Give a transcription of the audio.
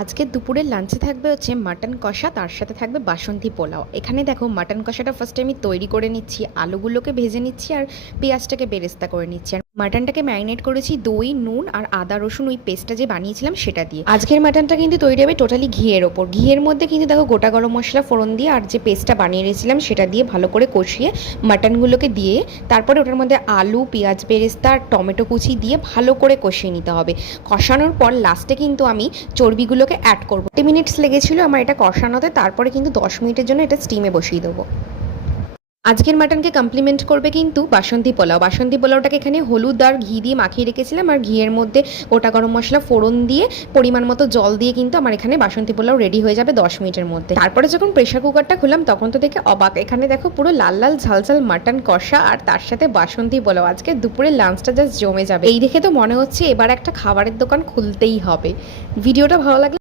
আজকে দুপুরের লাঞ্চে থাকবে হচ্ছে মাটন কষা, তার সাথে থাকবে বাসন্তী পোলাও। এখানে দেখো মাটন কষাটা ফার্স্টে আমি তৈরি করে নিচ্ছি, আলুগুলোকে ভেজে নিচ্ছি আর পেঁয়াজটাকে বেরেস্তা করে নিচ্ছি। আর মাটনটাকে ম্যারিনেট করেছি দই, নুন আর আদা রসুন ওই পেস্টটা যে বানিয়েছিলাম সেটা দিয়ে। আজকের মাটনটা কিন্তু তৈরি হবে টোটালি ঘিয়ের ওপর। ঘিয়ের মধ্যে কিন্তু দেখো গোটা গরম মশলা ফোড়ন দিয়ে আর যে পেস্টটা বানিয়ে রেখেছিলাম সেটা দিয়ে ভালো করে কষিয়ে মাটনগুলোকে দিয়ে তারপরে ওটার মধ্যে আলু, পেঁয়াজ বেরেস্তা আর টমেটো কুচি দিয়ে ভালো করে কষিয়ে নিতে হবে। কষানোর পর লাস্টে কিন্তু আমি চর্বিগুলোকে অ্যাড করবো। 30 মিনিটস লেগেছিল আমার এটা কষানোতে, তারপরে কিন্তু 10 মিনিটের জন্য এটা স্টিমে বসিয়ে দেবো। আজকের মাটনকে কমপ্লিমেন্ট করবে কিন্তু বাসন্তী পোলাও। বাসন্তী পোলাওটাকে এখানে হলুদ আর ঘি দিয়ে মাখিয়ে রেখেছিলাম, আর ঘিয়ের মধ্যে গোটা গরম মশলা ফোড়ন দিয়ে পরিমাণ মতো জল দিয়ে কিন্তু আমার এখানে বাসন্তী পোলাও রেডি হয়ে যাবে 10 মিনিটের মধ্যে। তারপরে যখন প্রেশার কুকারটা খুললাম তখন তো দেখে অবাক, এখানে দেখো পুরো লাল লাল ঝাল ঝাল মাটন কষা আর তার সাথে বাসন্তী পোলাও। আজকে দুপুরের লাঞ্চটা জাস্ট জমে যাবে। এই দেখে তো মনে হচ্ছে এবার একটা খাবারের দোকান খুলতেই হবে। ভিডিওটা ভালো লাগলে